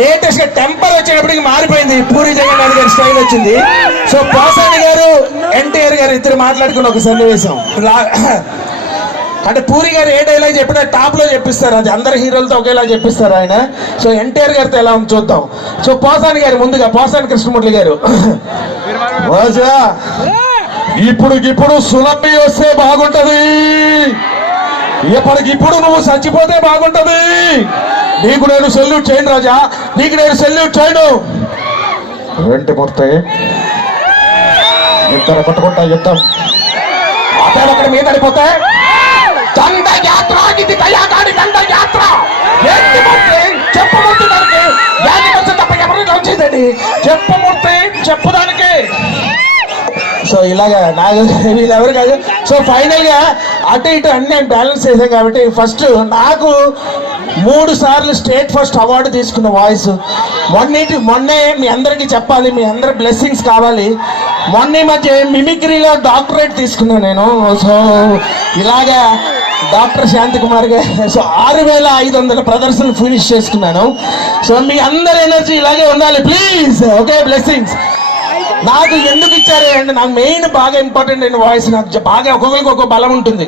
Latest గా temper వచ్చేటప్పటికి మారిపోయింది. పూరి జగన్నాథ్ గారి స్టైల్ వచ్చింది. సో పోసాని గారు ఎన్టీఆర్ గారు ఇద్దరు మాట్లాడుకున్న ఒక సన్నివేశం. అంటే పూరి గారు ఏ డైలాగ్ చెప్పినా టాప్ లో చెప్పిస్తారు, అది అందరు హీరోలతో ఒకేలా చెప్పిస్తారు ఆయన. సో ఎన్టీఆర్ గారితో ఎలా ఉంది చూద్దాం. సో పోసాని గారు ముందుగా, పోసాని కృష్ణమూర్తి గారు, ఇప్పుడు సులభి వస్తే బాగుంటది, ఇప్పటికిప్పుడు నువ్వు చచ్చిపోతే బాగుంటది. నీకు నేను సెల్యూట్ చేయను రాజా, నీకు నేను సెల్యూట్ చేయను. ఏంటి మూర్తి ఇద్దరు పట్టుకుంటా యుద్ధం, అతను అక్కడ మీద పడిపోతే దండయాత్ర, ఇది దయాగాడి దండయాత్ర. ఏంటి మూర్తి చెప్పమూర్తి దానికి యాది తప్ప ఎవరిని వచ్చేదండి, చెప్పమూర్తి చెప్పుదానికి. సో ఇలాగా నాకు వీళ్ళెవరు కాదు. సో ఫైనల్ గా అటు ఇటు అన్ని బ్యాలెన్స్ చేశాం కాబట్టి ఫస్ట్ నాకు 3 సార్లు స్టేట్ ఫస్ట్ అవార్డు తీసుకున్న వాయిస్. మొన్నే మీ అందరికీ చెప్పాలి, మీ అందరి బ్లెస్సింగ్స్ కావాలి. మొన్న మధ్య మిమిక్రీలో డాక్టరేట్ తీసుకున్నాను నేను. సో ఇలాగా డాక్టర్ శాంతి కుమార్ గారు. సో 6500 ప్రదర్శనలు ఫినిష్ చేసుకున్నాను. సో మీ అందరి ఎనర్జీ ఇలాగే ఉండాలి ప్లీజ్. Okay, blessings. నాకు ఎందుకు ఇచ్చారు అంటే నాకు మెయిన్ బాగా ఇంపార్టెంట్ అయిన వాయిస్. నాకు బాగా ఒక్కొక్కరికి ఒక్కొక్క బలం ఉంటుంది.